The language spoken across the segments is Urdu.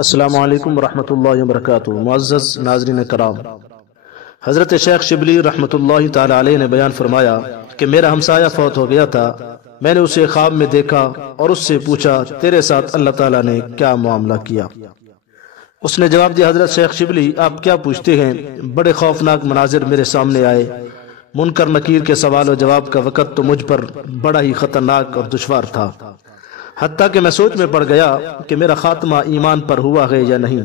السلام علیکم ورحمۃ اللہ وبرکاتہ۔ معزز ناظرین کرام، حضرت شیخ شبلی رحمۃ اللہ تعالی علیہ نے بیان فرمایا کہ میرا ہمسایہ فوت ہو گیا تھا۔ میں نے اسے خواب میں دیکھا اور اس سے پوچھا تیرے ساتھ اللہ تعالیٰ نے کیا معاملہ کیا؟ اس نے جواب دیا، حضرت شیخ شبلی آپ کیا پوچھتے ہیں؟ بڑے خوفناک مناظر میرے سامنے آئے۔ منکر نکیر کے سوال و جواب کا وقت تو مجھ پر بڑا ہی خطرناک اور دشوار تھا، حتیٰ کہ میں سوچ میں پڑ گیا کہ میرا خاتمہ ایمان پر ہوا ہے یا نہیں۔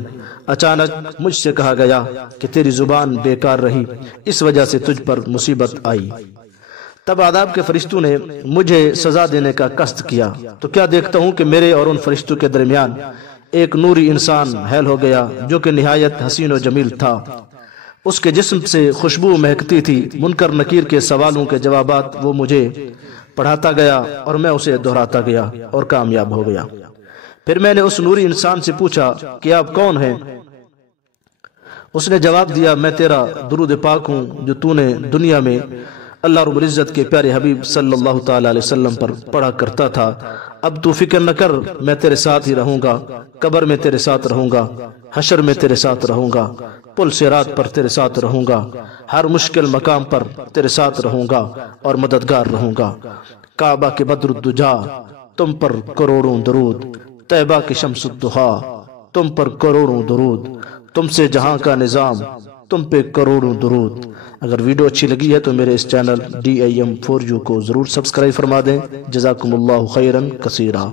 اچانک مجھ سے کہا گیا کہ تیری زبان بیکار رہی، اس وجہ سے تجھ پر مصیبت آئی۔ تب عذاب کے فرشتوں نے مجھے سزا دینے کا قصد کیا تو کیا دیکھتا ہوں کہ میرے اور ان فرشتوں کے درمیان ایک نوری انسان حائل ہو گیا جو کہ نہایت حسین و جمیل تھا۔ اس کے جسم سے خوشبو مہکتی تھی۔ منکر نکیر کے سوالوں کے جوابات وہ مجھے پڑھاتا گیا اور میں اسے دہراتا گیا اور کامیاب ہو گیا۔ پھر میں نے اس نوری انسان سے پوچھا کہ آپ کون ہیں؟ اس نے جواب دیا، میں تیرا درود پاک ہوں جو تو نے دنیا میں اللہ رب العزت کے پیارے حبیب صلی اللہ تعالی علیہ وسلم پر پڑھا کرتا تھا۔ اب تو فکر نہ کر، میں تیرے ساتھ ہی رہوں گا، قبر میں تیرے ساتھ رہوں گا، حشر میں تیرے ساتھ رہوں گا، پل صراط پر تیرے ساتھ رہوں گا، ہر مشکل مقام پر تیرے ساتھ رہوں گا اور مددگار رہوں گا۔ کعبہ کے بدر الدجا تم پر کروڑوں درود، طیبہ کی شمس الضحا تم پر کروڑوں درود، تم سے جہاں کا نظام تم پہ کروڑوں درود۔ اگر ویڈیو اچھی لگی ہے تو میرے اس چینل DIM4U کو ضرور سبسکرائب فرما دیں۔ جزاکم اللہ خیرا کثیرا۔